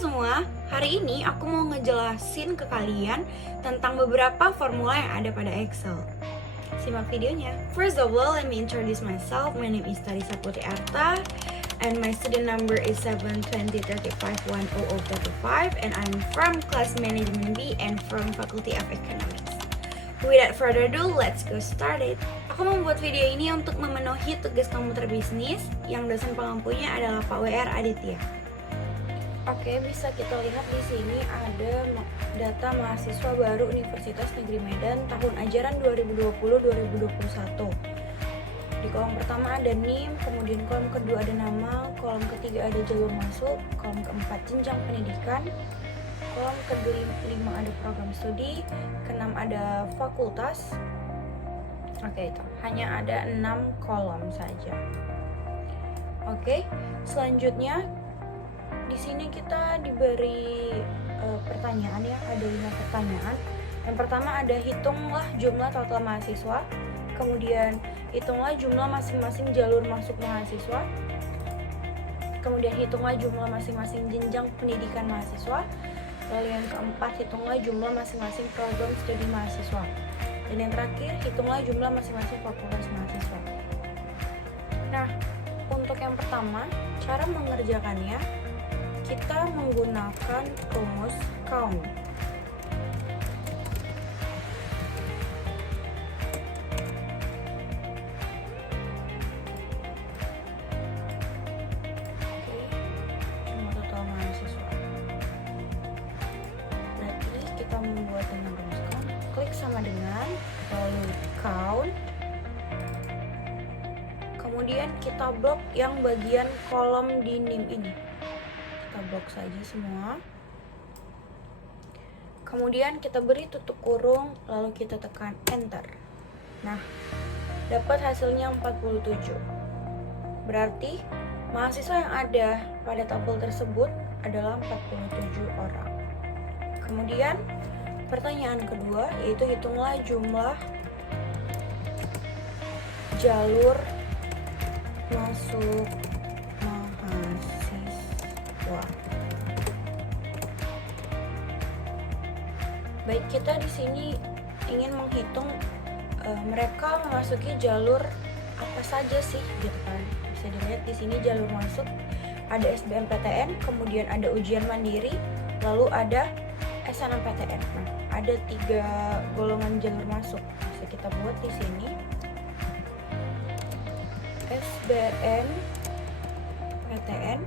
semua, hari ini aku mau ngejelasin ke kalian tentang beberapa formula yang ada pada Excel. Simak videonya. First of all, let me introduce myself. My name is Tarisa Putri Arta and my student number is 72035100035 and I'm from class management B and from Faculty of Economics. Without further ado, let's go started. Aku membuat video ini untuk memenuhi tugas komputer bisnis yang dosen pengampunya adalah Pak WR Aditya. Oke, bisa kita lihat di sini ada data mahasiswa baru Universitas Negeri Medan tahun ajaran 2020-2021. Di kolom pertama ada NIM, kemudian kolom kedua ada nama, kolom ketiga ada jalur masuk, kolom keempat jenjang pendidikan, kolom kelima ada program studi, keenam ada fakultas. Oke, itu hanya ada 6 kolom saja. Oke, selanjutnya di sini kita diberi pertanyaan ya, ada 5 pertanyaan. Yang pertama ada hitunglah jumlah total mahasiswa, kemudian hitunglah jumlah masing-masing jalur masuk mahasiswa, kemudian hitunglah jumlah masing-masing jenjang pendidikan mahasiswa, lalu yang keempat hitunglah jumlah masing-masing program studi mahasiswa, dan yang terakhir hitunglah jumlah masing-masing fakultas mahasiswa. Nah, untuk yang pertama, cara mengerjakannya kita menggunakan rumus count. Jumlah total mahasiswa. Berarti kita membuat dengan rumus count. Klik sama dengan, lalu count. Kemudian kita blok yang bagian kolom di NIM ini. Kita blok saja semua. Kemudian kita beri tutup kurung, lalu kita tekan enter. Nah, dapat hasilnya 47. Berarti mahasiswa yang ada pada tabel tersebut adalah 47 orang. Kemudian pertanyaan kedua yaitu hitunglah jumlah jalur masuk mahasiswa. Baik, kita di sini ingin menghitung mereka memasuki jalur apa saja sih, gitu kan. Bisa dilihat di sini jalur masuk ada SBMPTN, kemudian ada ujian mandiri, lalu ada SNMPTN. Nah, ada 3 golongan jalur masuk. Bisa kita buat di sini. SBMPTN,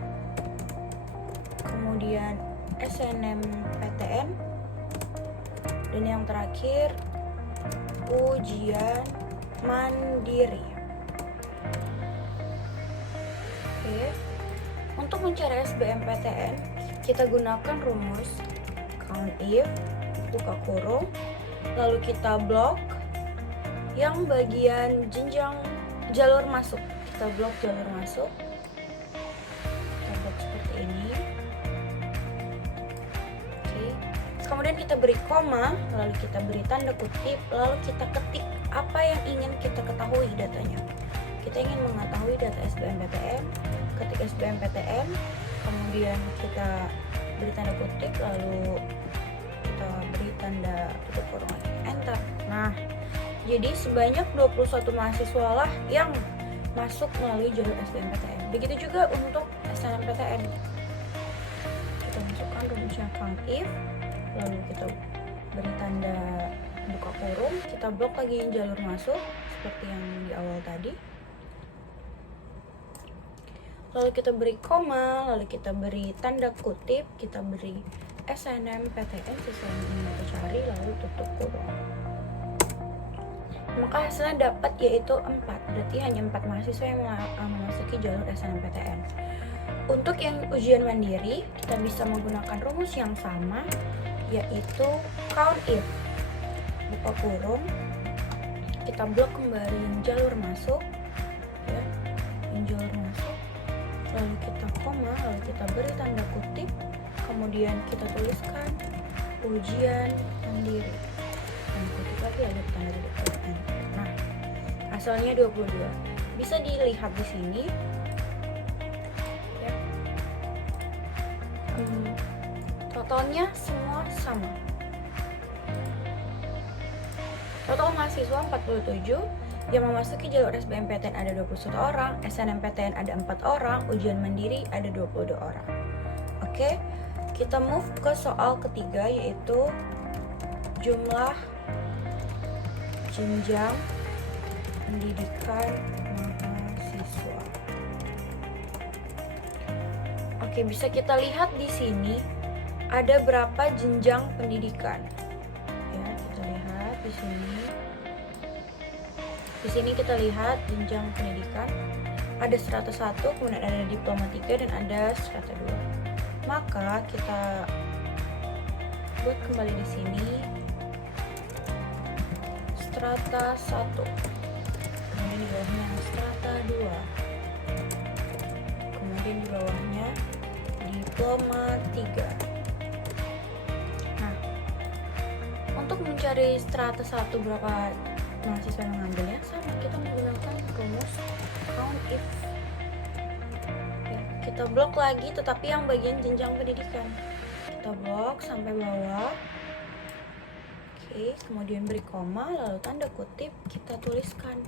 kemudian SNMPTN, dan yang terakhir ujian mandiri. Oke. Untuk mencari SBMPTN, kita gunakan rumus count if, buka kurung, lalu kita blok yang bagian jenjang jalur masuk. Kita blok jalur masuk. Kita blok seperti ini. Oke. Kemudian kita beri koma, lalu kita beri tanda kutip, lalu kita ketik apa yang ingin kita ketahui datanya. Kita ingin mengetahui data SBMPTN, ketik SBMPTN, kemudian kita beri tanda kutip, lalu kita beri tanda tutup kurung lagi, enter. Nah, jadi sebanyak 21 mahasiswa lah yang masuk melalui jalur SBMPTN. Begitu juga untuk SNMPTN. Kita masukkan rumusnya count if, lalu kita beri tanda buka kurung, kita blok lagi jalur masuk seperti yang di awal tadi. Lalu kita beri koma, lalu kita beri tanda kutip, kita beri SNMPTN sesuai yang ingin kita cari, lalu tutup kurung. Maka hasilnya dapat yaitu 4, berarti hanya 4 mahasiswa yang memasuki jalur SNMPTN. Untuk yang ujian mandiri, kita bisa menggunakan rumus yang sama, yaitu count if, buka kurung, kita blok kembali jalur masuk, ya, jalur masuk, lalu kita koma, lalu kita beri tanda kutip, kemudian kita tuliskan ujian mandiri. Dan kutip lagi ada tanda kutip. Nah, hasilnya 22. Bisa dilihat di sini. Ya. Totalnya semua sama. Total mahasiswa 47, yang memasuki jalur SBMPTN ada 21 orang, SNMPTN ada 4 orang, ujian mandiri ada 22 orang. Oke, kita move ke soal ketiga, yaitu jumlah jenjang pendidikan mahasiswa. Oke, bisa kita lihat di sini ada berapa jenjang pendidikan. Ya, kita lihat di sini. Di sini kita lihat jenjang pendidikan. Ada strata 1, kemudian ada diploma 3 dan ada strata 2. Maka kita buat kembali di sini strata 1. Kemudian di bawahnya strata 2. Kemudian di bawahnya diploma 3. Nah, untuk mencari strata 1 berapa mahasiswa yang mengambilnya, sama kita menggunakan rumus count if. Ya, kita blok lagi, tetapi yang bagian jenjang pendidikan kita blok sampai bawah. Oke, kemudian beri koma, lalu tanda kutip, kita tuliskan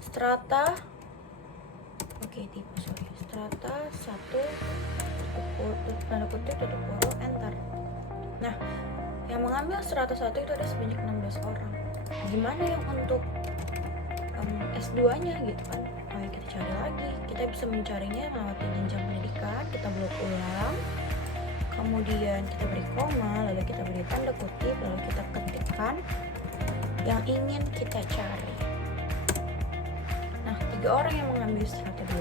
strata, strata 1, tanda kutip, tutup kurung, enter. Nah, yang mengambil strata 1 itu ada sebanyak 16 orang. Gimana yang untuk S2-nya gitu kan? Ayo kita cari lagi. Kita bisa mencarinya melewati jenjang pendidikan, kita blok ulang, kemudian kita beri koma, lalu kita beri tanda kutip, lalu kita ketikkan yang ingin kita cari. Nah, 3 orang yang mengambil strata 2.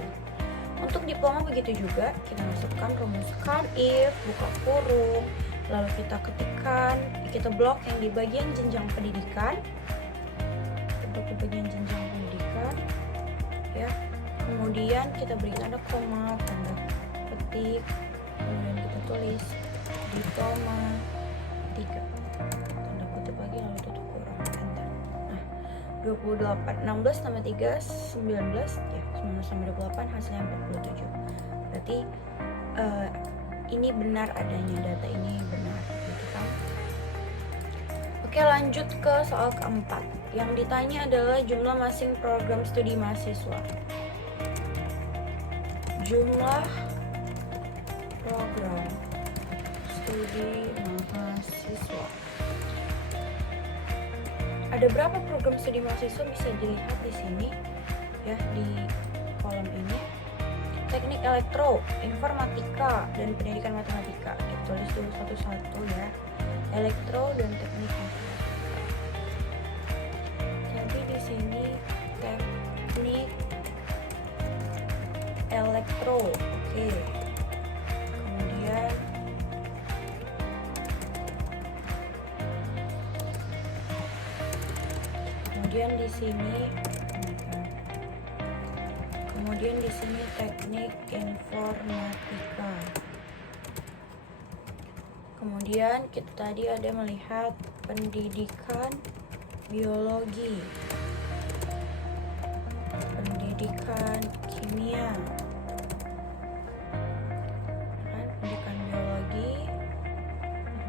Untuk diploma begitu juga, kita masukkan rumus count if, buka kurung, lalu kita ketikkan, kita blok yang di bagian jenjang pendidikan, ya. Kemudian kita beri tanda koma, tanda ketik, kemudian kita tulis diploma 3, tanda kutip lagi, lalu tutup kurung, enter. Nah, 28, 16 tambah 3, 19, ya 19 tambah 28 hasilnya 47. Berarti ini benar adanya, data ini benar gitu kan. Oke, lanjut ke soal keempat. Yang ditanya adalah jumlah masing program studi mahasiswa. Jumlah program studi mahasiswa. Ada berapa program studi mahasiswa bisa dilihat di sini ya, di kolom ini. Teknik elektro, informatika, dan pendidikan matematika. Kita tulis dulu satu-satu ya. Elektro dan teknik matematika. Jadi di sini teknik elektro, oke. Kemudian di sini teknik informatika. Kemudian kita tadi ada melihat pendidikan biologi, pendidikan kimia, pendidikan biologi,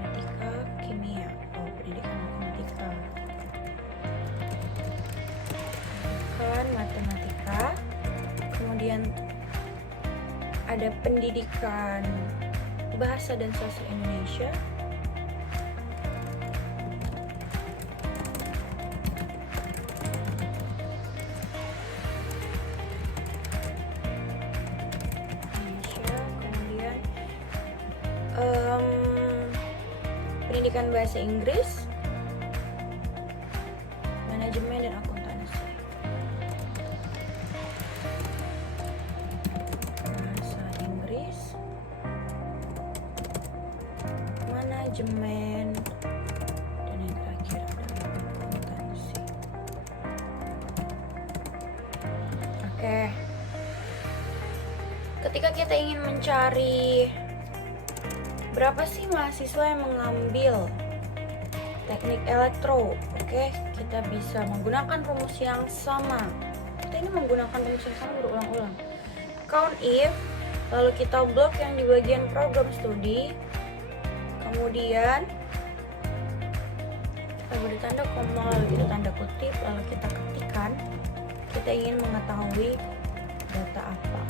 matematika, kimia. Pendidikan matematika, pendidikan matematika. Kemudian ada pendidikan bahasa dan sastra Indonesia, kemudian pendidikan bahasa Inggris, manajemen dan akuntansi. Bahasa Inggris, manajemen, dan yang terakhir adalah akuntansi. Oke. Ketika kita ingin mencari berapa sih mahasiswa yang mengambil teknik elektro, oke, kita bisa menggunakan rumus yang sama. Kita ini menggunakan rumus yang sama berulang-ulang. Count if, lalu kita blok yang di bagian program studi, Kemudian kita beri tanda koma, lalu kita tanda kutip, lalu kita ketikkan kita ingin mengetahui data apa.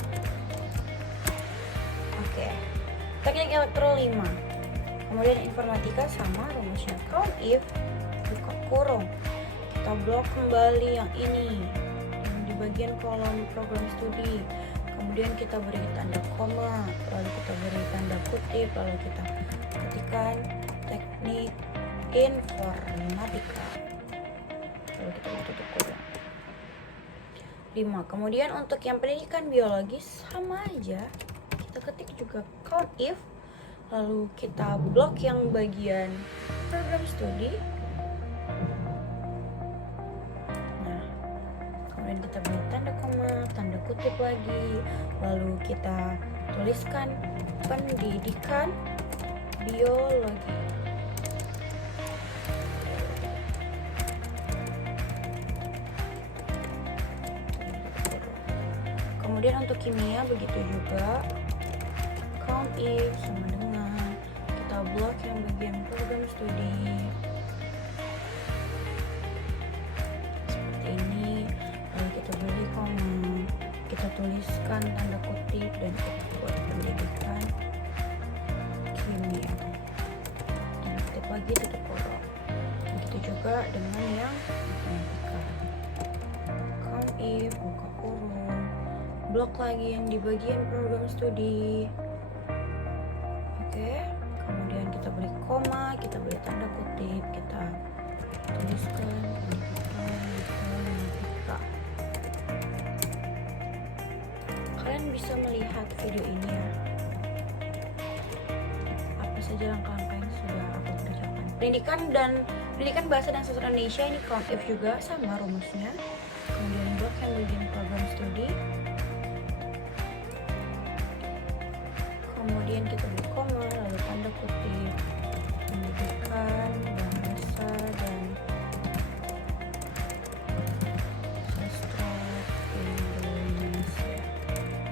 Oke. Teknik elektro 5. Kemudian informatika sama rumusnya count if buka kurung. Kita blok kembali yang ini yang di bagian kolom program studi. Kemudian kita beri tanda koma, lalu kita beri tanda kutip, lalu kita ketikkan teknik informatika, lalu kita tutup kurung. 5. Kemudian untuk yang pendidikan biologis sama aja, kita ketik juga count if, lalu kita blok yang bagian program studi. Nah, kemudian kita beri tanda koma, tanda kutip lagi, lalu kita tuliskan pendidikan biologi. Kemudian untuk kimia begitu juga, count if sama dengan kita blok yang bagian program studi seperti ini, lalu kita beri koma, kita tuliskan tanda kutip dan kita buat pendidikan kimia, tanda kutip lagi tutup kurung. Begitu juga dengan yang matematika, count if buka kurung, blok lagi yang di bagian program studi. Oke, kemudian kita beri koma, kita beri tanda kutip, kita tuliskan matematika. Kalian bisa melihat video ini ya, apa saja langkah-langkah yang sudah aku kerjakan. Pendidikan bahasa dan sastra Indonesia ini count if juga sama rumusnya. Kemudian blok yang bagian program studi. Kemudian kita beri koma, lalu tanda kutip, pendidikan bahasa dan sastra Indonesia,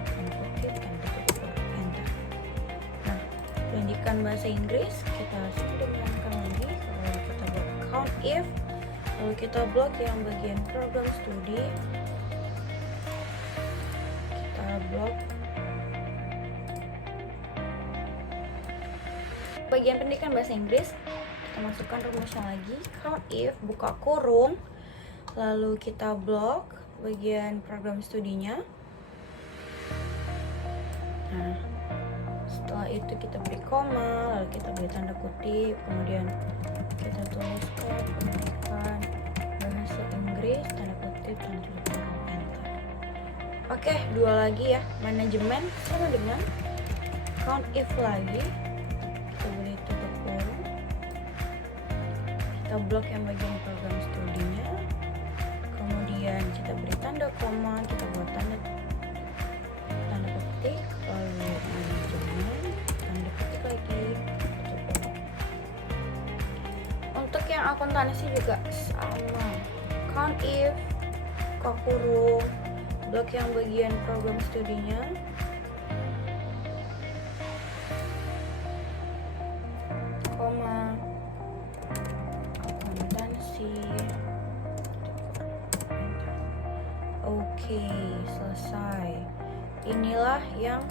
tanda kutip, tanda kutip, enter. Nah, pendidikan bahasa Inggris kita sederhanakan lagi, lalu kita buat count if, lalu kita blok yang bagian program studi, kita blok bagian pendidikan bahasa Inggris, kita masukkan rumusnya lagi, count if buka kurung, lalu kita blok bagian program studinya. Nah, setelah itu kita beri koma, lalu kita beri tanda kutip, kemudian kita tuliskan pendidikan bahasa Inggris, tanda kutip, dan tutup kurung, enter. Oke, dua lagi ya, manajemen sama dengan count if lagi. Kita beri tutup kurung, kita blok yang bagian program studinya, kemudian kita beri tanda koma, kita buat tanda ketik, lalu manajemen, tanda ketik lagi, tutup kurung. Untuk yang akuntansi juga sama, count if buka kurung, blok yang bagian program studinya, koma, akuntansi. Oke, selesai. Inilah yang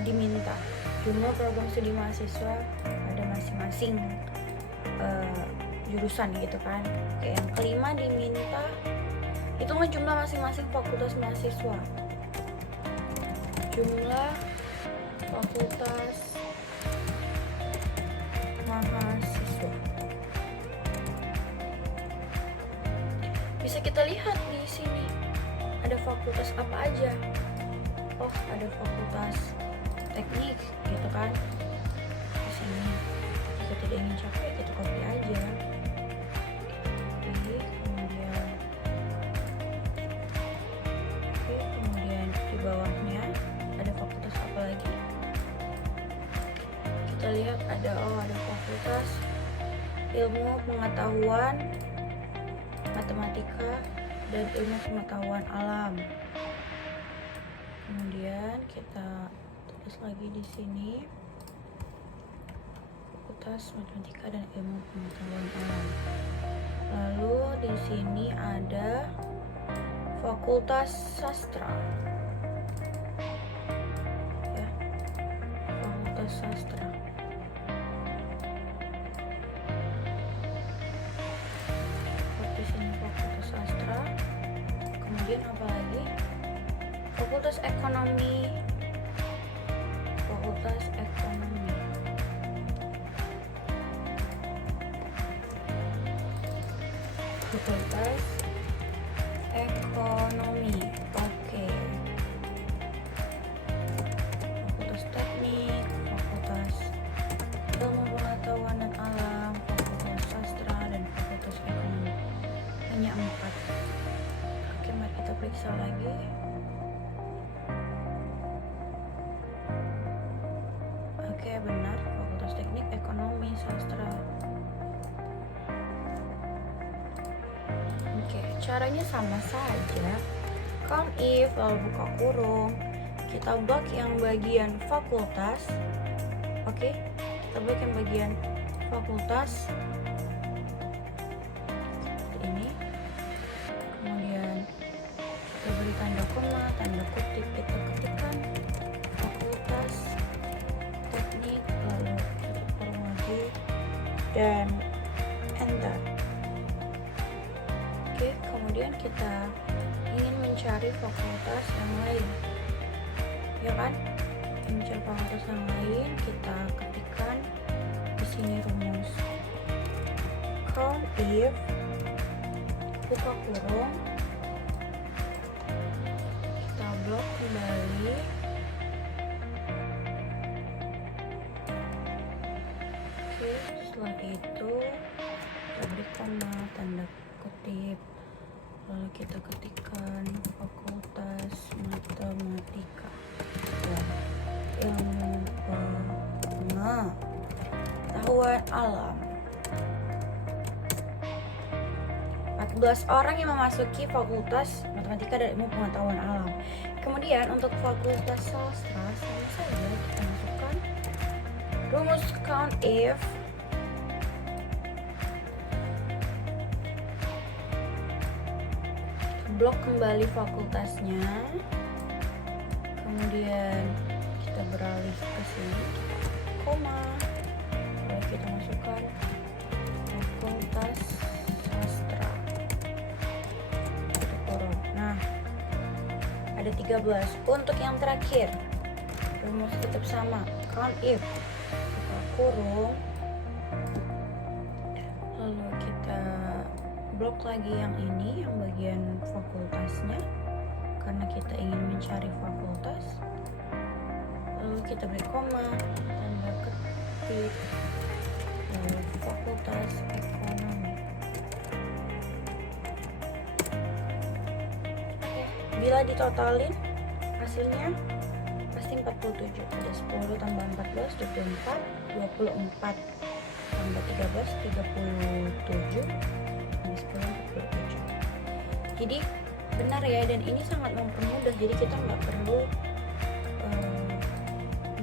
diminta jumlah program studi mahasiswa pada masing-masing jurusan gitu kan. Oke, yang kelima diminta hitungan jumlah masing-masing fakultas mahasiswa. Jumlah fakultas mahasiswa. Bisa kita lihat di sini ada fakultas apa aja. Oh, ada fakultas teknik gitu kan. Di sini jika tidak ingin capek kita copy aja. Kemudian di bawahnya ada fakultas apa lagi? Kita lihat ada fakultas ilmu pengetahuan, matematika, dan ilmu pengetahuan alam. Kemudian kita tulis lagi di sini Fakultas Matematika dan Ilmu Pengetahuan Alam. Lalu di sini ada Fakultas Sastra. Ya, Fakultas Sastra. Di sini Fakultas Sastra. Kemudian apa lagi? Fakultas Ekonomi. Fakultas Ekonomi. Fakultas Ekonomi. Oke. Fakultas Teknik, Fakultas Ilmu Pengetahuan dan Alam, Fakultas Sastra, dan Fakultas Ekonomi. Hanya 4. Oke, mari kita periksa lagi. Oke, benar. Fakultas Teknik, Ekonomi, Sastra. Oke, caranya sama saja. Count if, lalu buka kurung. Kita blok yang bagian fakultas. Oke, kita blok yang bagian fakultas. Seperti ini. Kemudian kita beri tanda koma, tanda kutip, kita ketikkan Fakultas Teknik, lalu tutup kurung lagi, dan enter. Oke, kemudian kita ingin mencari fakultas yang lain, ya kan? Mencari fakultas yang lain, kita ketikkan di sini rumus count if, buka kurung, kita blok kembali. Oke, setelah itu kita beri koma, tanda kutip, lalu kita ketikkan Fakultas Matematika dan Ilmu Pengetahuan Alam. 14 orang yang memasuki Fakultas Matematika dan Ilmu Pengetahuan Alam. Kemudian untuk Fakultas Sastra sama saja, kita masukkan rumus count if, blok kembali fakultasnya, kemudian kita beralih ke sini, koma, lalu kita masukkan Fakultas Sastra. Nah, ada 13. Untuk yang terakhir, rumus tetap sama, count if, buka kurung, lalu kita blok lagi yang ini, yang bagian fakultasnya, karena kita ingin mencari fakultas. Lalu kita beri koma, tanda kutip, lalu Fakultas Ekonomi. Oke, bila ditotalin hasilnya pasti 47. Ada 10 tambah 14, 24, 24 tambah 13, 37, 10, 47. Jadi benar ya, dan ini sangat mempermudah, jadi kita nggak perlu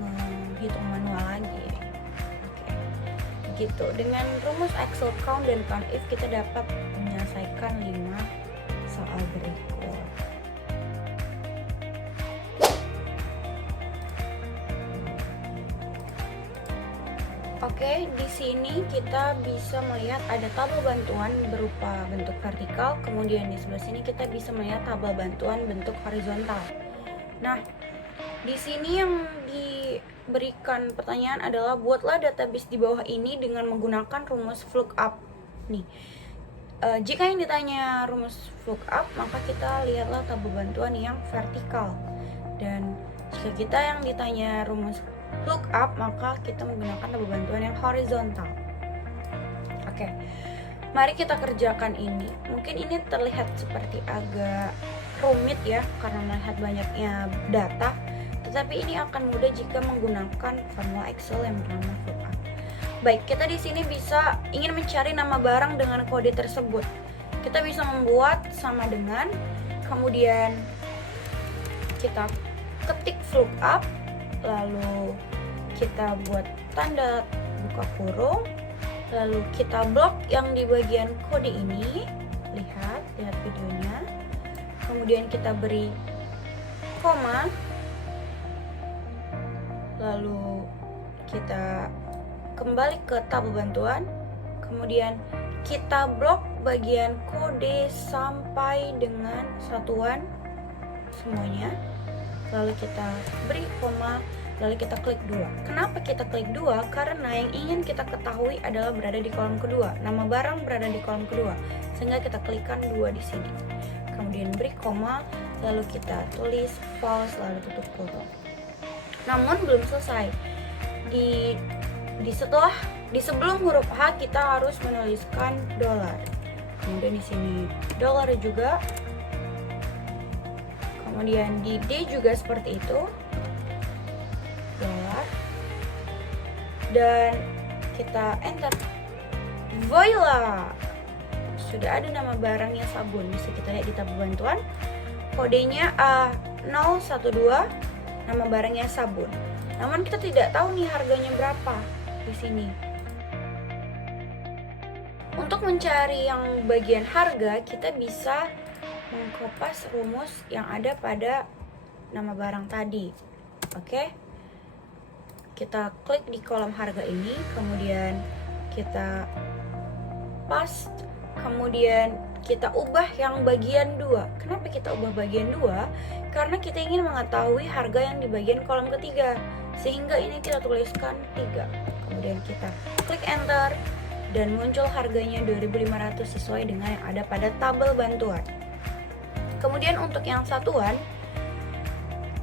menghitung manual lagi. Oke, gitu. Dengan rumus Excel count dan count if kita dapat menyelesaikan 5 soal berikut. Oke, di sini kita bisa melihat ada tabel bantuan berupa bentuk vertikal, kemudian di sebelah sini kita bisa melihat tabel bantuan bentuk horizontal. Nah, di sini yang diberikan pertanyaan adalah buatlah database di bawah ini dengan menggunakan rumus lookup. Nih, jika yang ditanya rumus lookup, maka kita lihatlah tabel bantuan yang vertikal. Dan jika kita yang ditanya rumus lookup, maka kita menggunakan tabel bantuan yang horizontal. Oke, mari kita kerjakan ini. Mungkin ini terlihat seperti agak rumit ya, karena melihat banyaknya data, tetapi ini akan mudah jika menggunakan formula Excel yang bernama lookup. Baik, kita di sini bisa ingin mencari nama barang dengan kode tersebut. Kita bisa membuat sama dengan, kemudian kita ketik lookup, lalu kita buat tanda buka kurung, lalu kita blok yang di bagian kode ini. Lihat videonya. Kemudian kita beri koma, lalu kita kembali ke tabel bantuan, kemudian kita blok bagian kode sampai dengan satuan semuanya, lalu kita beri koma, lalu kita klik 2. Kenapa kita klik 2? Karena yang ingin kita ketahui adalah berada di kolom kedua, nama barang berada di kolom kedua, sehingga kita klikkan 2 di sini. Kemudian beri koma, lalu kita tulis false, lalu tutup kurung. Namun belum selesai. Di sebelum huruf H kita harus menuliskan $. Kemudian di sini dollar juga. Kemudian di D juga seperti itu. $. Dan kita enter. Voila! Sudah ada nama barangnya sabun. Bisa kita lihat di tabel bantuan. Kodenya A012, nama barangnya sabun. Namun kita tidak tahu nih harganya berapa di sini. Untuk mencari yang bagian harga, kita bisa mengkopas rumus yang ada pada nama barang tadi. Oke. Kita klik di kolom harga ini, kemudian kita paste, kemudian kita ubah yang bagian 2. Kenapa kita ubah bagian 2? Karena kita ingin mengetahui harga yang di bagian kolom ketiga, sehingga ini kita tuliskan 3. Kemudian kita klik enter dan muncul harganya 2.500 sesuai dengan yang ada pada tabel bantuan. Kemudian untuk yang satuan,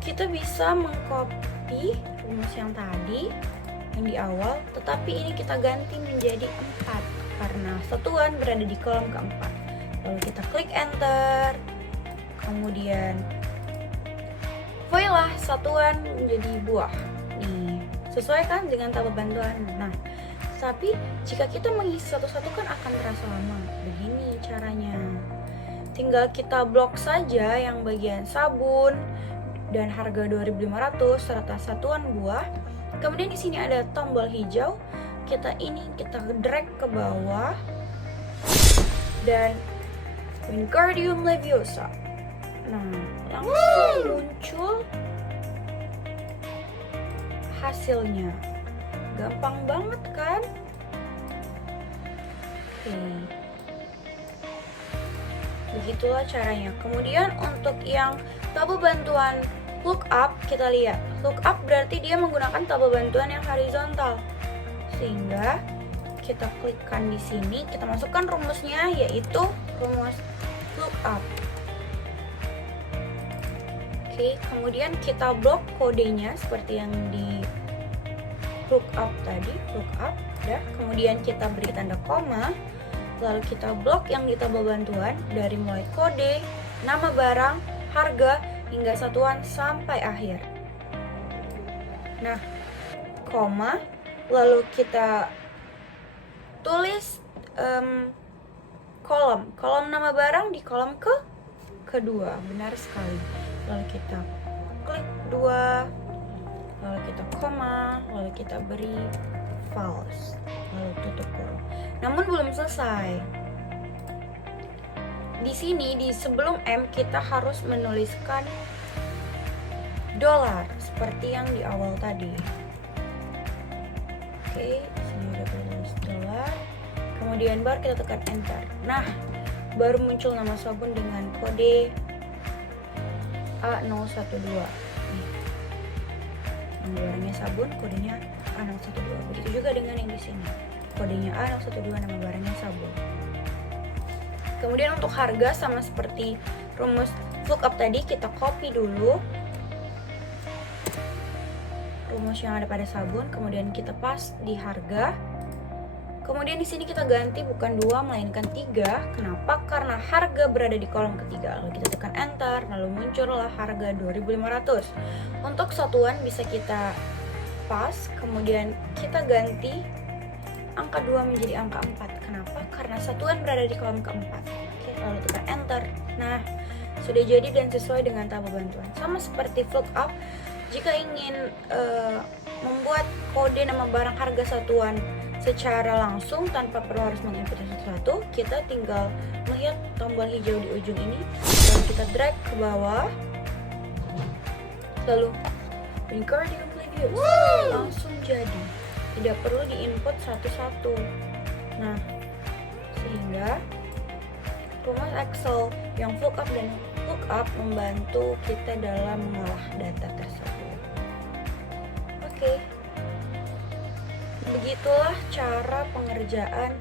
kita bisa mengcopy rumus yang tadi yang di awal, tetapi ini kita ganti menjadi 4 karena satuan berada di kolom keempat. Lalu kita klik enter, kemudian voila, satuan menjadi buah. Nih, sesuaikan dengan tabel bantuan. Nah, tapi jika kita mengisi satu-satu kan akan terasa lama. Begini caranya. Tinggal kita blok saja yang bagian sabun dan harga 2.500 serta satuan buah. Kemudian di sini ada tombol hijau. Kita drag ke bawah dan Wingardium Leviosa. Nah, langsung muncul hasilnya. Gampang banget kan? Oke. Begitulah caranya. Kemudian untuk yang tabel bantuan lookup, kita lihat. Lookup berarti dia menggunakan tabel bantuan yang horizontal. Sehingga kita klikkan di sini, kita masukkan rumusnya, yaitu rumus lookup. Oke, kemudian kita blok kodenya seperti yang di lookup tadi, lookup, ya. Kemudian kita beri tanda koma, lalu kita blok yang di tabel bantuan dari mulai kode, nama barang, harga, hingga satuan sampai akhir. Nah, koma, lalu kita tulis kolom nama barang di kolom kedua. Benar sekali. Lalu kita klik 2, lalu kita koma, lalu kita beri false, lalu tutup kurung. Namun belum selesai. Di sini di sebelum M kita harus menuliskan $, seperti yang di awal tadi. Oke, sini udah tulis $. Kemudian baru kita tekan enter. Nah, baru muncul nama sabun dengan kode A012. Nih. Nama barangnya sabun, kodenya A012. Begitu juga dengan yang di sini. Kodenya A012, nama barangnya sabun. Kemudian untuk harga sama seperti rumus lookup tadi, kita copy dulu rumus yang ada pada sabun, kemudian kita paste di harga. Kemudian di sini kita ganti bukan 2 melainkan 3. Kenapa? Karena harga berada di kolom ketiga. Lalu kita tekan enter, lalu muncullah harga 2.500. Untuk satuan bisa kita paste, kemudian kita ganti angka 2 menjadi angka 4. Kenapa? Karena satuan berada di kolom keempat. Oke, lalu tekan enter. Nah, sudah jadi dan sesuai dengan tabel bantuan. Sama seperti lookup, jika ingin membuat kode nama barang harga satuan secara langsung tanpa perlu harus menginput satu-satu. Kita tinggal melihat tombol hijau di ujung ini, lalu kita drag ke bawah, lalu Wingardium Leviosa langsung jadi, tidak perlu diinput satu-satu. Nah, sehingga rumus Excel yang lookup dan lookup membantu kita dalam mengolah data tersebut. Oke. Begitulah cara pengerjaan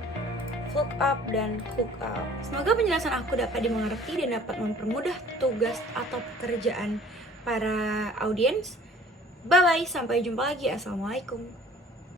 lookup dan lookup. Semoga penjelasan aku dapat dimengerti dan dapat mempermudah tugas atau pekerjaan para audiens. Bye bye, sampai jumpa lagi. Assalamualaikum.